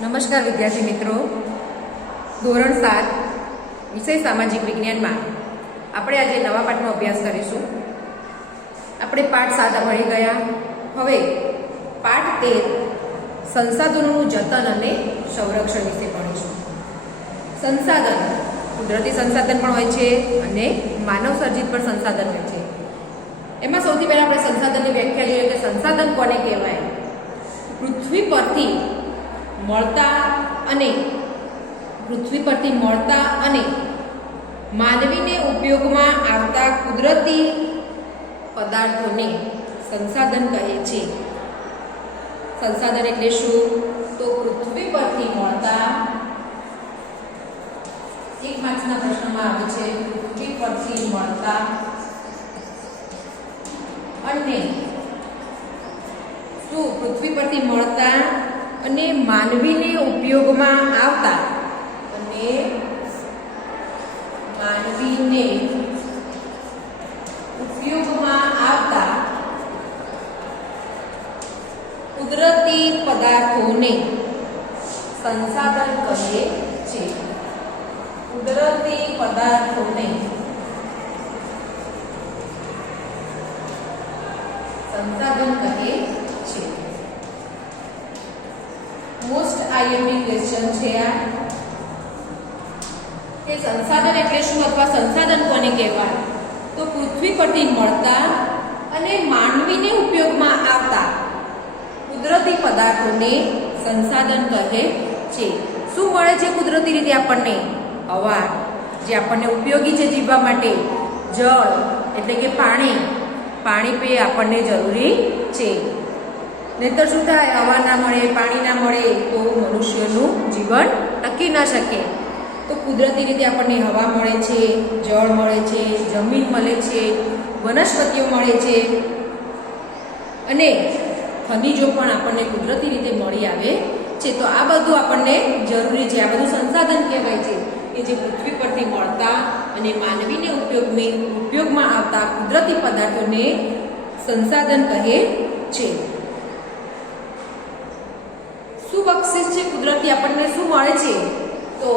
નમસ્કાર વિદ્યાર્થી મિત્રો, ધોરણ 7 વિષય સામાજિક વિજ્ઞાનમાં આપણે આજે નવા પાઠનો અભ્યાસ કરીશું. આપણે પાઠ 7 ભણી ગયા. હવે પાઠ 13 સંસાધનોનું જતન અને સંરક્ષણ વિશે ભણીશું. સંસાધન કુદરતી સંસાધન પણ હોય છે અને માનવ સર્જિત પણ સંસાધન હોય છે. એમાં સૌથી પહેલા આપણે સંસાધનની વ્યાખ્યા જોઈએ કે સંસાધન કોને કહેવાય. પૃથ્વી પરથી મળતા અને માનવીને ઉપયોગમાં આવતા કુદરતી પદાર્થોને સંસાધન કહે છે. સંસાધન એટલે શું? તો પૃથ્વી પરથી મળતા, એક માર્ક્સના પ્રશ્નમાં આવે છે, પૃથ્વી પરથી મળતા અને શું? પૃથ્વી પરથી મળતા અને માનવીને ઉપયોગમાં આવતા કુદરતી પદાર્થોને સંસાધન કહે છે. કુદરતી પદાર્થોને સંસાધન કહે છે. મોસ્ટ આઈએમપી ક્વેશ્ચન છે આ કે સંસાધન એટલે શું અથવા સંસાધન કોને કહેવાય. તો પૃથ્વી પરથી મળતા અને માનવીને ઉપયોગમાં આવતા કુદરતી પદાર્થોને સંસાધન કહે છે. શું મળે છે કુદરતી રીતે આપણને? હવા, જે આપણને ઉપયોગી છે જીવવા માટે. જળ એટલે કે પાણી પે આપણને જરૂરી છે. નહીંતર શું થાય? હવા ના મળે, પાણી ના મળે તો મનુષ્યનું જીવન ટકી ના શકે. તો કુદરતી રીતે આપણને હવા મળે છે, જળ મળે છે, જમીન મળે છે, વનસ્પતિઓ મળે છે અને ખનિજો પણ આપણને કુદરતી રીતે મળી આવે છે. તો આ બધું આપણને જરૂરી છે. આ બધું સંસાધન કહેવાય છે કે જે પૃથ્વી પરથી મળતા અને માનવીને ઉપયોગમાં આવતા કુદરતી પદાર્થોને સંસાધન કહે છે. શું બક્ષિસ છે કુદરતી? આપણને શું મળે છે? તો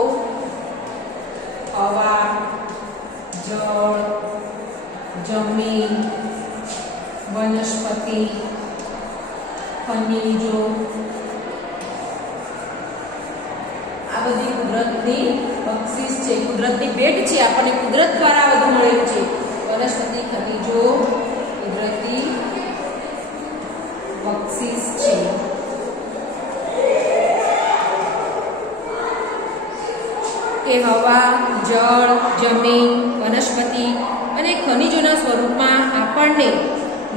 હવા, જળ, જમીન, વનસ્પતિ, ખનિજો, આ બધી કુદરતની બક્ષિસ છે, કુદરતની ભેટ છે. આપણને કુદરત દ્વારા બધું મળેલું છે. વનસ્પતિ, ખનિજો કુદરતી બક્ષિસ છે. કે હવા, જળ, જમીન, વનસ્પતિ અને ખનિજોના સ્વરૂપમાં આપણને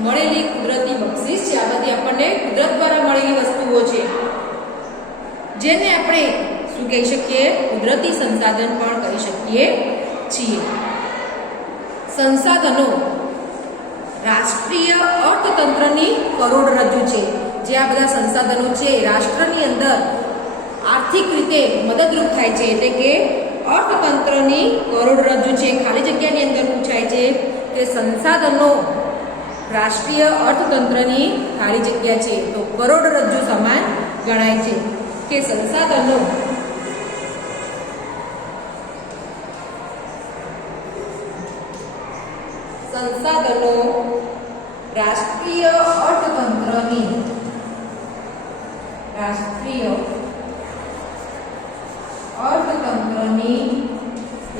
મળેલી કુદરતી બક્ષિસ છે. આ બધી આપણને કુદરત દ્વારા મળેલી વસ્તુઓ છે, જેને આપણે શું કહી શકીએ? કુદરતી સંસાધન પણ કહી શકીએ છીએ. સંસાધનો રાષ્ટ્રીય અર્થતંત્રની કરોડરજ્જુ છે. જે આ બધા સંસાધનો છે રાષ્ટ્રની અંદર આર્થિક રીતે મદદરૂપ થાય છે. એટલે કે અર્થતંત્રની કરોડરજ્જુ છે. ખાલી જગ્યાની અંદર પૂછાય છે કે સંસાધનો રાષ્ટ્રીય અર્થતંત્રની ખાલી જગ્યા છે, તો કરોડરજ્જુ સમાન ગણાય છે. કે સંસાધનો રાષ્ટ્રીય અર્થતંત્રની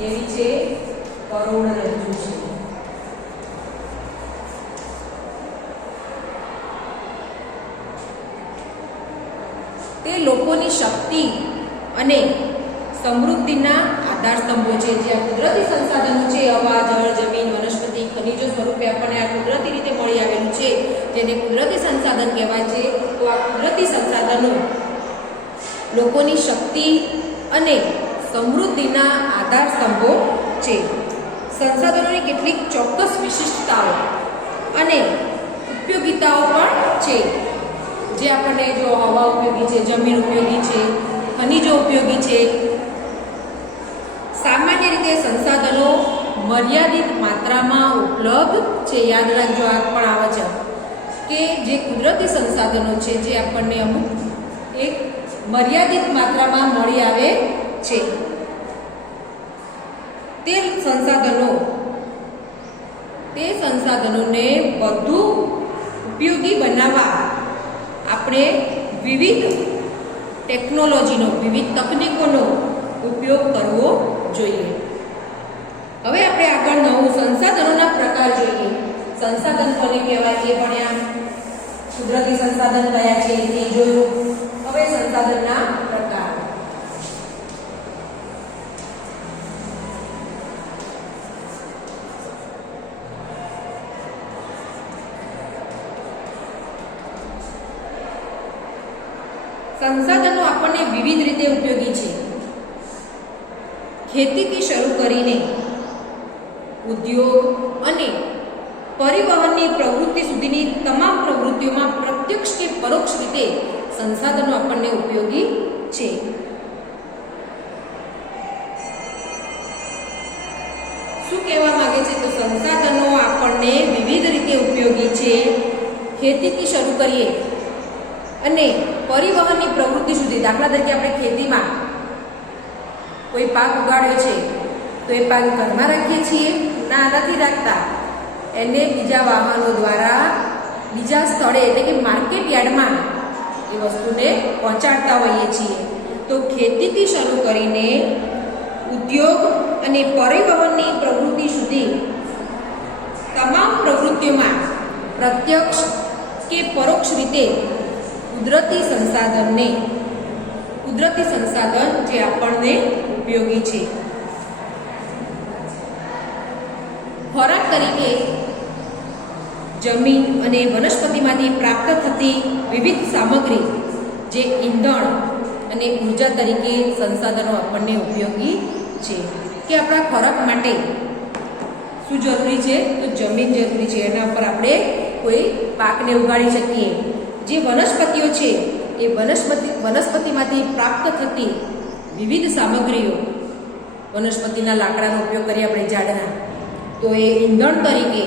એવી છે કરોડરજ્જુ છે. તે લોકોની શક્તિ અને સમૃદ્ધિના આધાર સ્તંભો છે. જે આ કુદરતી સંસાધનો છે, હવા, જળ, જમીન, વનસ્પતિ, ખનિજો સ્વરૂપે આપણને આ કુદરતી રીતે મળી આવેલું છે, જેને કુદરતી સંસાધન કહેવાય છે. તો આ કુદરતી સંસાધનો લોકોની શક્તિ અને સમૃદ્ધિના આધાર સ્તંભો છે. સંસાધનોની કેટલીક ચોક્કસ વિશિષ્ટતાઓ અને ઉપયોગિતાઓ પણ છે. જે આપણને જો હવા ઉપયોગી છે, જમીન ઉપયોગી છે, ખનિજો ઉપયોગી છે. સામાન્ય રીતે સંસાધનો મર્યાદિત માત્રામાં ઉપલબ્ધ છે. યાદ રાખજો, આ પણ આવે છે કે જે કુદરતી સંસાધનો છે જે આપણને અમુક એક મર્યાદિત માત્રામાં મળી આવે છે. તે સંસાધનોને વધુ ઉપયોગી બનાવવા આપણે વિવિધ ટેકનોલોજીનો, વિવિધ તકનીકોનો ઉપયોગ કરવો જોઈએ. હવે આપણે આગળ નવું સંસાધનોના પ્રકાર જોઈએ. સંસાધન કોને કહેવાય એ ભણ્યા, કુદરતી સંસાધન કયા છે તે જોયું. હવે સંસાધનના પ્રકાર. સંસાધનો આપણને વિવિધ રીતે ઉપયોગી છે. ખેતીથી શરૂ કરીને ઉદ્યોગ અને પરિવહનની પ્રવૃત્તિ સુધીની તમામ પ્રવૃત્તિઓમાં પ્રત્યક્ષ કે પરોક્ષ રીતે સંસાધનો આપણને ઉપયોગી છે. શું કહેવા માંગે છે? તો સંસાધનો આપણને વિવિધ રીતે ઉપયોગી છે. ખેતીથી શરૂ કરીએ અને પરિવહનની પ્રવૃત્તિ સુધી. દાખલા તરીકે આપણે ખેતીમાં કોઈ પાક ઉગાડ્યો છે તો એ પાક ઘરમાં રાખીએ છીએ? ના, નથી રાખતા. એને બીજા વાહનો દ્વારા બીજા સ્થળે એટલે કે માર્કેટ યાર્ડમાં એ વસ્તુને પહોંચાડતા હોઈએ છીએ. તો ખેતીથી શરૂ કરીને ઉદ્યોગ અને પરિવહનની પ્રવૃત્તિ સુધી તમામ પ્રવૃત્તિઓમાં પ્રત્યક્ષ કે પરોક્ષ રીતે કુદરતી સંસાધન જે આપણને ઉપયોગી છે. ખોરાક તરીકે જમીન અને વનસ્પતિમાંથી પ્રાપ્ત થતી વિવિધ સામગ્રી જે ઈંધણ અને ઉર્જા તરીકે સંસાધનો આપણને ઉપયોગી છે. કે આપણા ખોરાક માટે શું જરૂરી છે? તો જમીન જરૂરી છે. એના પર આપણે કોઈ પાકને ઉગાડી શકીએ. જે વનસ્પતિઓ છે એ વનસ્પતિમાંથી પ્રાપ્ત થતી વિવિધ સામગ્રીઓ, વનસ્પતિના લાકડાનો ઉપયોગ કરીએ આપણે ઝાડના, તો એ ઈંધણ તરીકે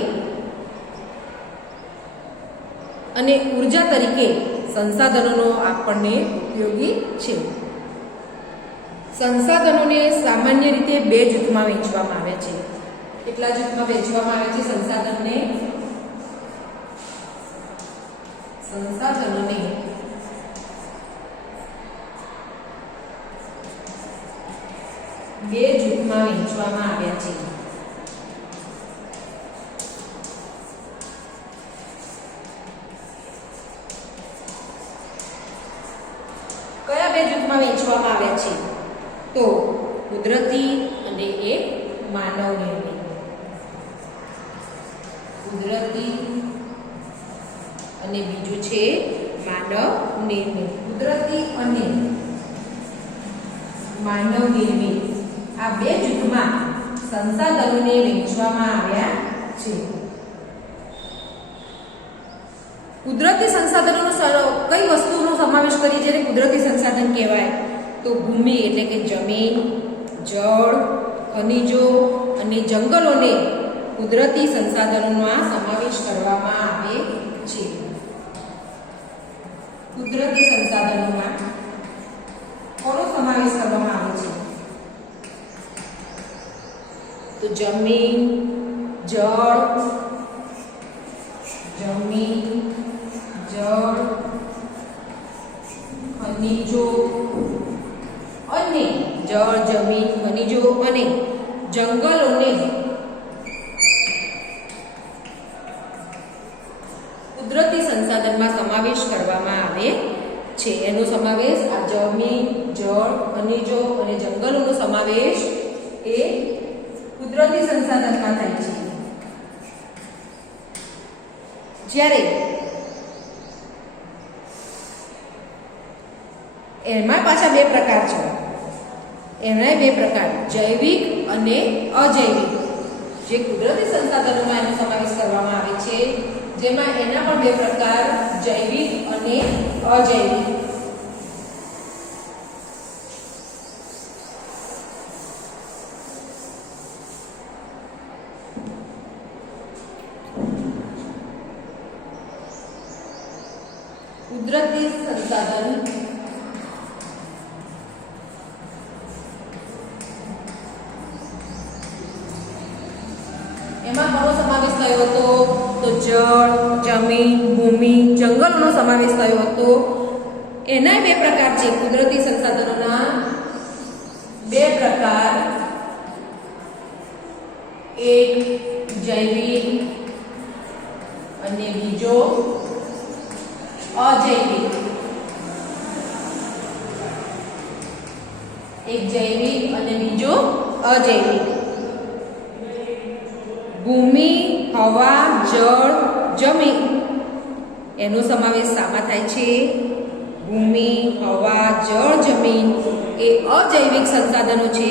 અને ઉર્જા તરીકે સંસાધનોનો આપણને ઉપયોગી છે. સંસાધનોને સામાન્ય રીતે બે જૂથમાં વહેંચવામાં આવે છે. કેટલા જૂથમાં વહેંચવામાં આવે છે સંસાધનોને? બે જૂથમાં વહેંચવામાં આવ્યા છે. કયા બે જૂથમાં વહેંચવામાં આવ્યા છે? તો કુદરતી અને એક માનવ નિર્મિત. કુદરતી અને બીજું છે માનવ નિર્મિત. કુદરતી અને માનવ નિર્મિત આ બે જૂથમાં સંસાધનોને વહેંચવામાં આવ્યા છે. કુદરતી સંસાધનોનો કઈ વસ્તુનો સમાવેશ કરીએ જ્યારે કુદરતી સંસાધન કહેવાય? તો ભૂમિ એટલે કે જમીન, જળ, ખનિજો અને જંગલોને કુદરતી સંસાધનોમાં સમાવેશ કરવામાં આવે છે. કુદરતી સંસાધનોમાં કોનો સમાવેશ કરવામાં આવે છે? તો જમીન, જળ, ખનિજો અને જળ, જમીન, ખનિજો અને જંગલોને કુદરતી સંસાધનમાં સમાવેશ કરવામાં આવે છે. એનો સમાવેશ આ જમીન, જળ, ખનિજો અને જંગલોનો સમાવેશ એ કુદરતી સંસાધનમાં થાય છે. જ્યારે એમાં પાછા બે પ્રકાર છે. એના બે પ્રકાર, જૈવિક અને અજૈવિક. જે કુદરતી સંસાધનોમાં એનો સમાવેશ કરવામાં આવે છે, જેમાં એના પણ બે પ્રકાર, જૈવિક અને અજૈવિક. કુદરતી સંસાધન જળ, જમીન, ભૂમિ, જંગલોનો સમાવેશ થયો હતો. એના બે પ્રકાર છે, કુદરતી સંસાધનોના બે પ્રકાર, એક જૈવિક અને બીજો અજૈવિક. એક જૈવિક અને બીજો અજૈવિક. ભૂમિ, હવા, જળ, જમીન એનો સમાવેશ શામાં થાય છે? ભૂમિ, હવા, જળ, જમીન એ અજૈવિક સંસાધનો છે,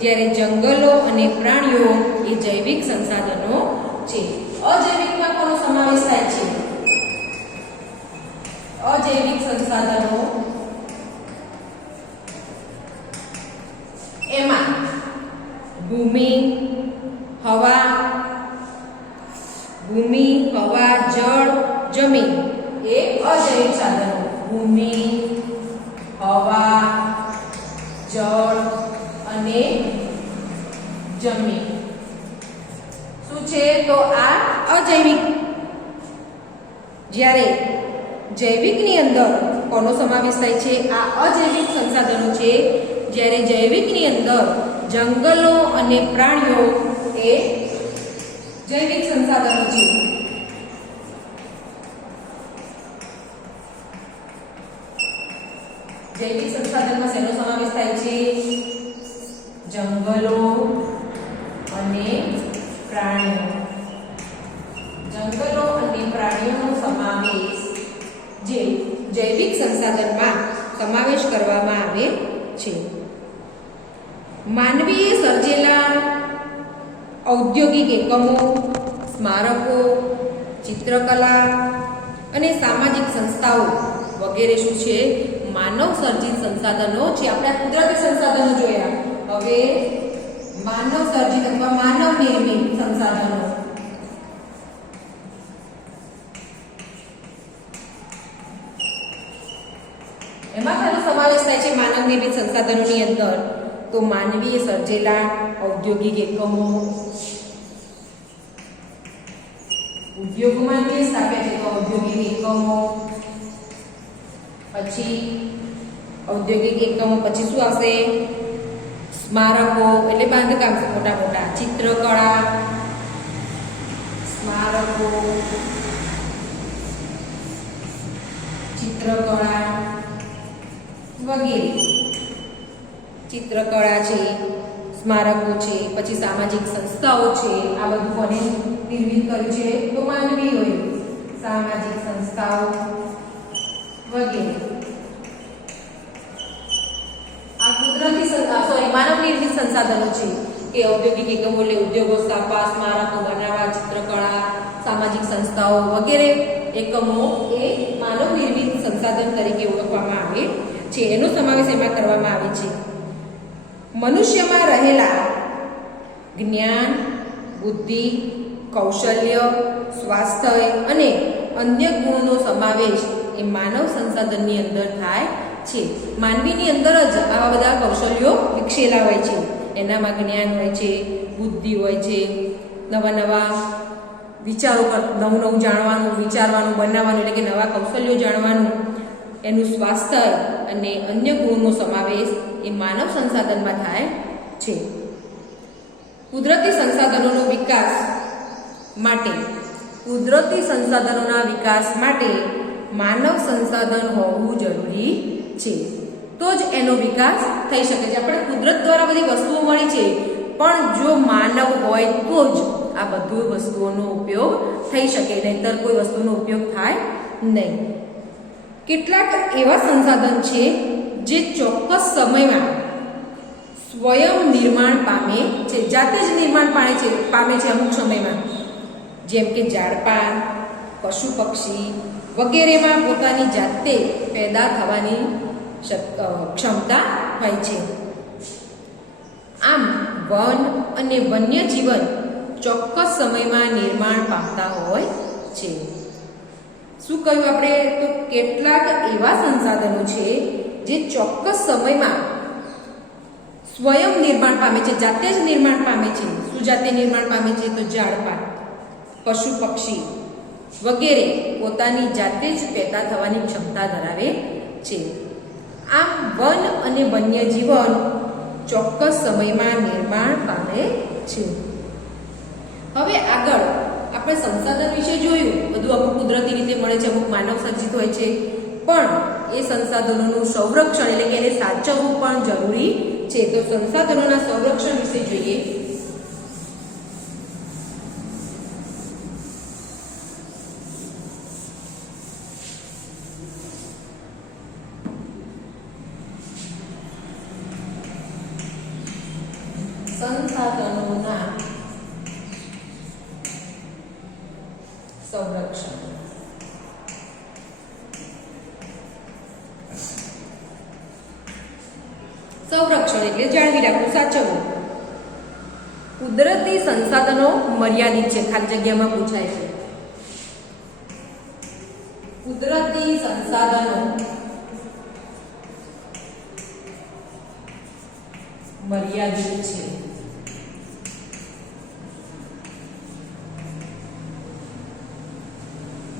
જ્યારે જંગલો અને પ્રાણીઓ એ જૈવિક સંસાધનો છે. અજૈવિકમાં કોનો સમાવેશ થાય છે? અજૈવિક સંસાધનો એમાં ભૂમિ, હવા, જળ, જમીન એ અજૈવિક સાધનો. ભૂમિ, હવા, જળ અને જમીન શું છે? તો આ અજૈવિક. જ્યારે જૈવિકની અંદર કોનો સમાવેશ થાય છે? આ અજૈવિક સંસાધનો છે, જ્યારે જૈવિકની અંદર જંગલો અને પ્રાણીઓ એ જૈવિક સંસાધનો છે. જૈવિક સંસાધનમાં શેનો સમાવેશ થાય છે? જંગલો અને પ્રાણીઓ. જંગલો અને પ્રાણીઓનો સમાવેશ જે જૈવિક સંસાધનમાં સમાવેશ કરવામાં આવે છે. માનવીએ સર્જેલા ઔદ્યોગિક એકમો, સ્મારકો, ચિત્રકલા અને સામાજિક સંસ્થાઓ વગેરે શું છે? માનવ સર્જિત સંસાધનો છે. આપણે કુદરતી સંસાધનો જોયા, હવે માનવ સર્જિત અથવા માનવ નિર્મિત સંસાધનો. એમાં તેનો સમાવેશ થાય છે માનવ નિર્મિત સંસાધનોની અંદર તો માનવીએ સર્જેલા ઔદ્યોગિક એકમો, ઉદ્યોગમાં જે સ્થાપ્યા છે તો ઔદ્યોગિક એકમો, પછી ઔદ્યોગિક એકમો પછી શું આવશે? સ્મારકો એટલે બાંધકામ મોટા મોટા, ચિત્રકળા, સ્મારકો, ચિત્રકળા વગેરે. ચિત્રકળા છે, સ્મારકો છે, પછી સામાજિક સંસ્થાઓ છે. આ બધું કોને નિર્મિત કર્યું છે? તો માનવીઓએ. સામાજિક સંસ્થાઓ વગેરે. આ કુદરતી માનવ નિર્મિત સંસાધનો છે કે ઔદ્યોગિક એકમો એટલે ઉદ્યોગો સ્થાપવા, સ્મારકો બનાવવા, ચિત્રકળા, સામાજિક સંસ્થાઓ વગેરે એકમો એ માનવ નિર્મિત સંસાધન તરીકે ઓળખવામાં આવે છે. એનો સમાવેશ એમાં કરવામાં આવે છે. મનુષ્યમાં રહેલા જ્ઞાન, બુદ્ધિ, કૌશલ્ય, સ્વાસ્થ્ય અને અન્ય ગુણોનો સમાવેશ એ માનવ સંસાધનની અંદર થાય છે. માનવીની અંદર જ આવા બધા કૌશલ્યો વિકસેલા હોય છે. એનામાં જ્ઞાન હોય છે, બુદ્ધિ હોય છે, નવા નવા વિચારો નવું નવું જાણવાનું, વિચારવાનું, બનાવવાનું એટલે કે નવા કૌશલ્યો જાણવાનું, એનું સ્વાસ્થ્ય અને અન્ય ગુણોનો સમાવેશ એ માનવ સંસાધનમાં થાય છે. કુદરતી સંસાધનોનો વિકાસ માટે માનવ સંસાધન હોવું જરૂરી છે. તો જ એનો વિકાસ થઈ શકે છે. આપણે કુદરત દ્વારા બધી વસ્તુઓ મળી છે, પણ જો માનવ હોય તો જ આ બધી વસ્તુઓનો ઉપયોગ થઈ શકે, નહીંતર કોઈ વસ્તુનો ઉપયોગ થાય નહીં. કેટલાક એવા સંસાધન છે જે ચોક્કસ સમયમાં સ્વયં નિર્માણ પામે છે, જાતે જ નિર્માણ પામે છે અમુક સમયમાં. જેમ કે ઝાડપાન, પશુ પક્ષી વગેરેમાં પોતાની જાતે પેદા થવાની ક્ષમતા હોય છે. આમ વન અને વન્ય જીવન ચોક્કસ સમયમાં નિર્માણ પામતા હોય છે. શું કહ્યું આપણે? તો કેટલાક એવા સંસાધનો છે જે ચોક્કસ સમયમાં સ્વયં નિર્માણ પામે છે, જાતે જ નિર્માણ પામે છે. શું જાતે નિર્માણ પામે છે? તો ઝાડપાન, પશુ પક્ષી વગેરે પોતાની જાતે જ પેદા થવાની ક્ષમતા ધરાવે છે. આમ વન અને વન્ય જીવન ચોક્કસ સમયમાં નિર્માણ પામે છે. હવે આગળ આપણે સંસાધન વિશે જોયું. બધું અમુક કુદરતી રીતે મળે છે, અમુક માનવ સર્જિત હોય છે, પણ એ સંસાધનોનું સંરક્ષણ એટલે કે એને સાચવવું પણ જરૂરી છે. તો સંસાધનોના સંરક્ષણ વિશે જોઈએ. સંસાધનોના સંરક્ષણ. સંરક્ષણ એટલે જાળવી રાખવું, સાચવવું. કુદરતી સંસાધનો મર્યાદિત છે. ખાલી જગ્યામાં પૂછાય છે. કુદરતી સંસાધનો મર્યાદિત છે.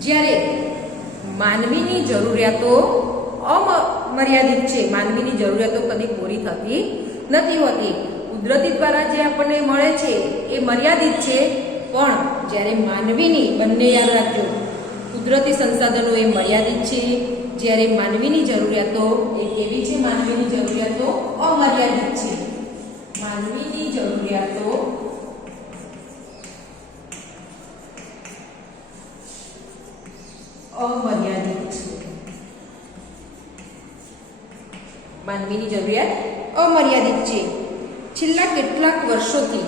જ્યારે માનવીની જરૂરિયાતો મર્યાદિત છે. માનવીની જરૂરિયાતો કદી પૂરી થતી નથી હોતી. કુદરતી દ્વારા જે આપણને મળે છે એ મર્યાદિત છે, પણ જ્યારે માનવીની, બંને યાદ રાખજો, કુદરતી સંસાધનો એ મર્યાદિત છે, જ્યારે માનવીની જરૂરિયાતો એ કેવી છે? માનવીની જરૂરિયાતો અમર્યાદિત છે. માનવીની જરૂરિયાતો અમર્યાદિત છે. માનવીની જરૂરિયાત અમર્યાદિત છે. છેલ્લા કેટલાક વર્ષોથી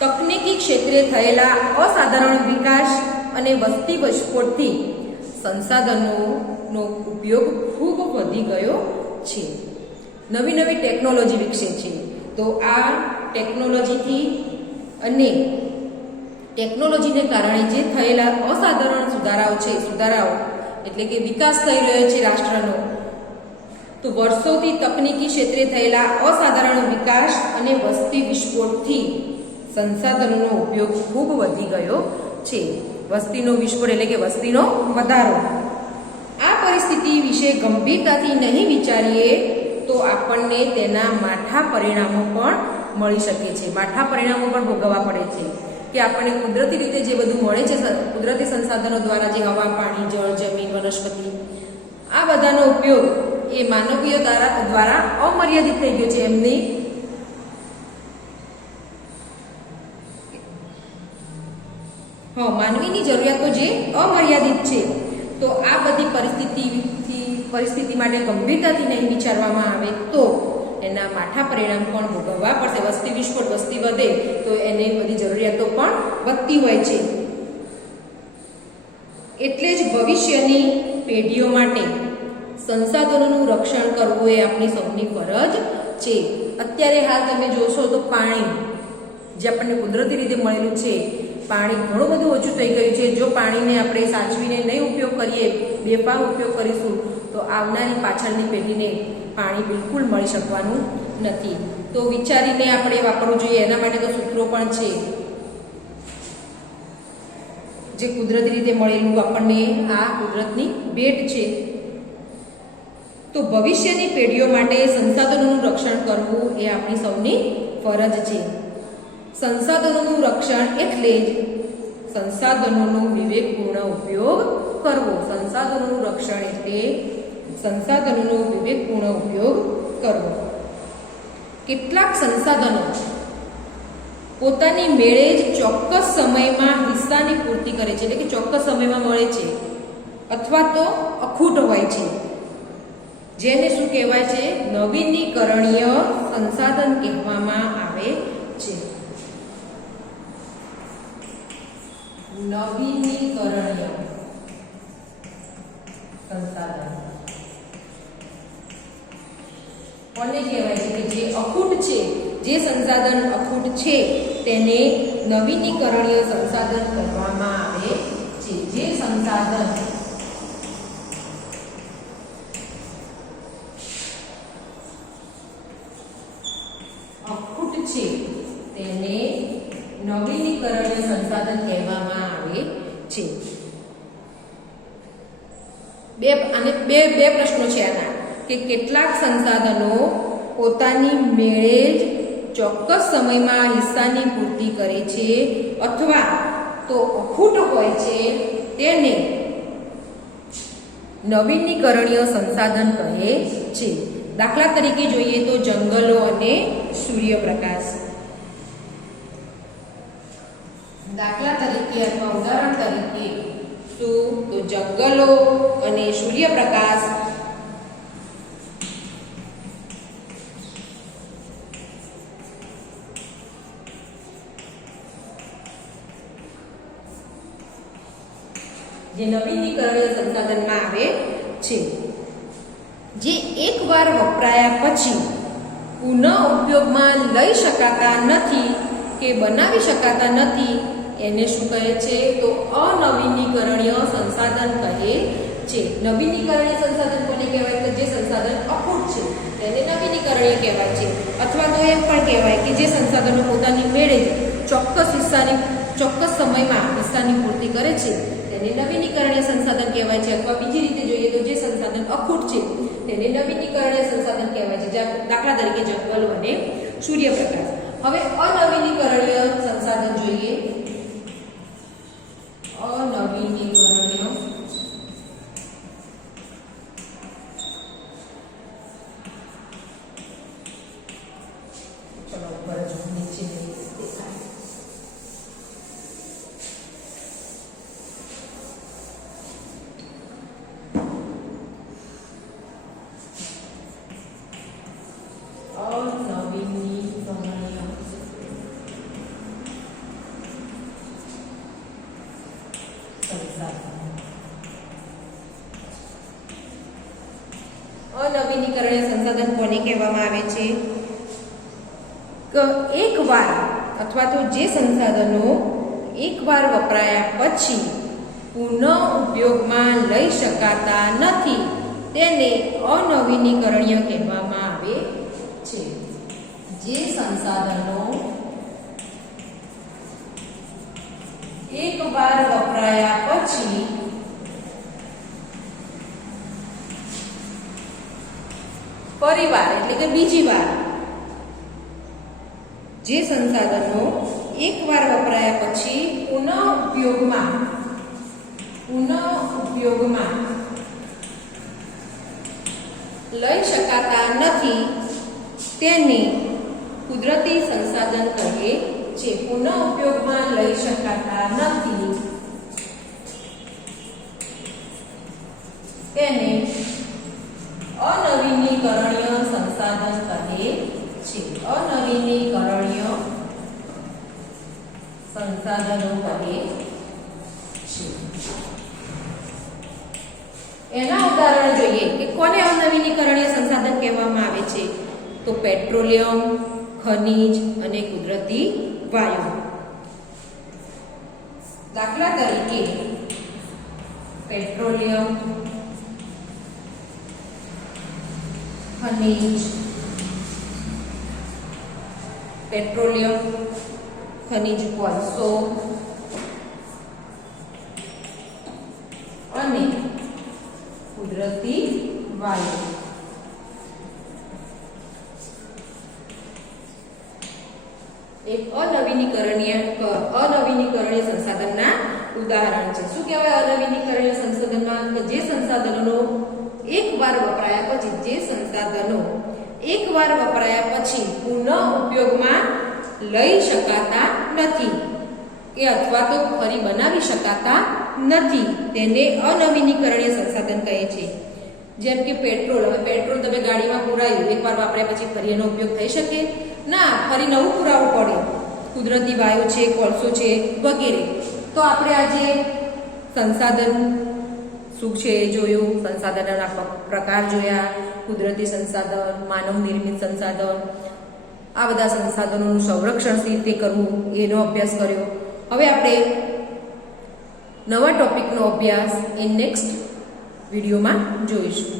તકનીકી ક્ષેત્રે થયેલા અસાધારણ વિકાસ અને વસ્તી વિસ્ફોટથી સંસાધનોનો ઉપયોગ ખૂબ વધી ગયો છે. નવી નવી ટેકનોલોજી વિકસે છે. તો આ ટેકનોલોજીથી અને ટેકનોલોજીને કારણે જે થયેલા અસાધારણ સુધારાઓ એટલે કે વિકાસ થઈ રહ્યો છે રાષ્ટ્રનો, તો વર્ષોથી તકનીકી ક્ષેત્રે થયેલા અસાધારણ વિકાસ અને વસ્તી વિસ્ફોટથી સંસાધનોનો ઉપયોગ ખૂબ વધી ગયો છે. વસ્તીનો વિસ્ફોટ એટલે કે વસ્તીનો વધારો. આ પરિસ્થિતિ વિશે ગંભીરતાથી નહીં વિચારીએ તો આપણને તેના માઠા પરિણામો પણ મળી શકે છે. માઠા પરિણામો પણ ભોગવવા પડે છે કે આપણને કુદરતી રીતે જે બધું મળે છે, કુદરતી સંસાધનો દ્વારા જે હવા, પાણી, જળ, જમીન, વનસ્પતિ, આ બધાનો ઉપયોગ એ માનવીય દ્વારા અમર્યાદિત થઈ ગયો છે. એમની માનવીની જરૂરિયાતો જે અમર્યાદિત છે. તો આ બધી પરિસ્થિતિ માટે ગંભીરતાથી નહીં વિચારવામાં આવે તો એના માઠા પરિણામ પણ ભોગવવા પડશે. વસ્તી વિસ્ફોટ, વસ્તી વધે તો એને બધી જરૂરિયાતો પણ વધતી હોય છે. એટલે જ ભવિષ્યની પેઢીઓ માટે સંસાધનોનું રક્ષણ કરવું એ આપણી સૌની ફરજ છે. અત્યારે હાલ તમે જોશો તો પાણી જે આપણને કુદરતી રીતે મળેલું છે, પાણી ઘણું બધું ઓછું થઈ ગયું છે. જો પાણીને આપણે સાચવીને નહીં ઉપયોગ કરીએ, બેફામ ઉપયોગ કરીશું, તો આવનારી પાછળની પેઢીને પાણી બિલકુલ મળી શકવાનું નથી. તો વિચારીને આપણે વાપરવું જોઈએ. એના માટે તો સૂત્રો પણ છે. જે કુદરતી રીતે મળેલું આપણને આ કુદરતની ભેટ છે. તો ભવિષ્યની પેઢીઓ માટે સંસાધનોનું રક્ષણ કરવું એ આપણી સૌની ફરજ છે. સંસાધનોનું રક્ષણ એટલે જ સંસાધનોનો વિવેકપૂર્ણ ઉપયોગ કરવો. સંસાધનોનું રક્ષણ એટલે સંસાધનોનો વિવેકપૂર્ણ ઉપયોગ કરવો. કેટલાક સંસાધનો પોતાની મેળે જ ચોક્કસ સમયમાં હિસ્સાની પૂર્તિ કરે છે, એટલે કે ચોક્કસ સમયમાં મળે છે, અથવા તો અખૂટ હોય છે. જેને શું કહેવાય છે? નવીનીકરણીય સંસાધન કહેવામાં આવે છે. નવીનીકરણીય સંસાધન કોને કહેવાય છે? કે જે અખૂટ છે, જે સંસાધન અખૂટ છે તેને નવીનીકરણીય સંસાધન કહેવામાં આવે છે. જે સંસાધન અખૂટ છે તેને નવીનીકરણીય સંસાધન કહેવામાં આવે છે. બે પ્રશ્નો છે આના કે કેટલાક સંસાધનો પોતાની મેળે જ ચોક્કસ સમયમાં હિસ્સાની પૂર્તિ કરે છે અથવા તો અખૂટ હોય છે તેને નવીનીકરણીય સંસાધન કહે છે. દાખલા તરીકે જોઈએ તો જંગલો અને સૂર્યપ્રકાશ. દાખલા તરીકે અથવા ઉદાહરણ તરીકે શું તો જંગલો અને સૂર્યપ્રકાશ જે નવીનીકરણીય સંસાધનમાં આવે છે, જે એકવાર વપરાયા પછી પુનઃ ઉપયોગમાં લઈ શકાતા નથી કે બનાવી શકાતા નથી એને શું કહે છે તો અનવીનીકરણીય સંસાધન કહે છે. નવીનીકરણીય સંસાધન કોને કહેવાય તો જે સંસાધન અખૂટ છે તેને નવીનીકરણીય કહેવાય છે. અથવા તો એમ પણ કહેવાય કે જે સંસાધનો પોતાની મેળે ચોક્કસ સમયમાં હિસ્સાની પૂર્તિ કરે છે તેને નવીનીકરણીય સંસાધન કહેવાય છે. અથવા બીજી રીતે જોઈએ તો જે સંસાધન અખૂટ છે તેને નવીનીકરણીય સંસાધન કહેવાય છે. દાખલા તરીકે જંગલો અને સૂર્યપ્રકાશ. હવે અનવીનીકરણીય સંસાધન જોઈએ. અનવીનીકરણીય ચલો ઉપર જ નીચે દેખાય. અનવીનીકરણીય સંસાધન કોને કહેવામાં આવે છે કે એકવાર અથવા તો જે સંસાધનો એકવાર વપરાયા પછી પુનઃ ઉપયોગમાં લઈ શકાતા નથી તેને અનવીનીકરણીય કહેવામાં આવે છે. જે સંસાધનો એકવાર વપરાયા પછી ફરીવાર એટલે કે બીજી વાર જે સંસાધનો એકવાર વપરાયા પછી પુનઃ ઉપયોગમાં લઈ શકાતા નથી તેને કુદરતી સંસાધન કહે છે. પુનઃ ઉપયોગમાં લઈ શકાતા નથી તેને અનવીનીકરણીય સંસાધન કહે છે. અનવીનીકરણીય સંસાધનો કહે છે. એના ઉદાહરણ જોઈએ કે કોને અનવીનીકરણીય સંસાધન કહેવામાં આવે છે તો પેટ્રોલિયમ, ખનિજ અને કુદરતી વાયુ. દાખલા તરીકે પેટ્રોલિયમ, ખનિજ, પેટ્રોલિયમ, ખનિજ કોલસો અને કુદરતી વાયુ. એક અનવીનીકરણીય સંસાધનના ઉદાહરણ છે. શું કહેવાય અનવીનીકરણીય સંસાધનમાં જે સંસાધનોનો એકવાર વપરાયા પછી પુનઃ ઉપયોગમાં લઈ શકાતા નથી કે અથવા તો ફરી બનાવી શકાતા નથી તેને અનવીનીકરણીય સંસાધન કહે છે. જેમ કે પેટ્રોલ. હવે પેટ્રોલ તમે ગાડીમાં પુરાયું, એકવાર વાપર્યા પછી ફરી એનો ઉપયોગ થઈ શકે ના, ફરી નવું પુરાવવું પડે. કુદરતી વાયુ છે, કોલસો છે વગેરે. તો આપણે આજે સંસાધન શું છે એ જોયું, સંસાધનના પ્રકાર જોયા, કુદરતી સંસાધન, માનવ નિર્મિત સંસાધન, આ બધા સંસાધનોનું સંરક્ષણ કેવી રીતે કરવું એનો અભ્યાસ કર્યો. હવે આપણે નવા ટોપિકનો અભ્યાસ નેક્સ્ટ વિડીયોમાં જોઈશું.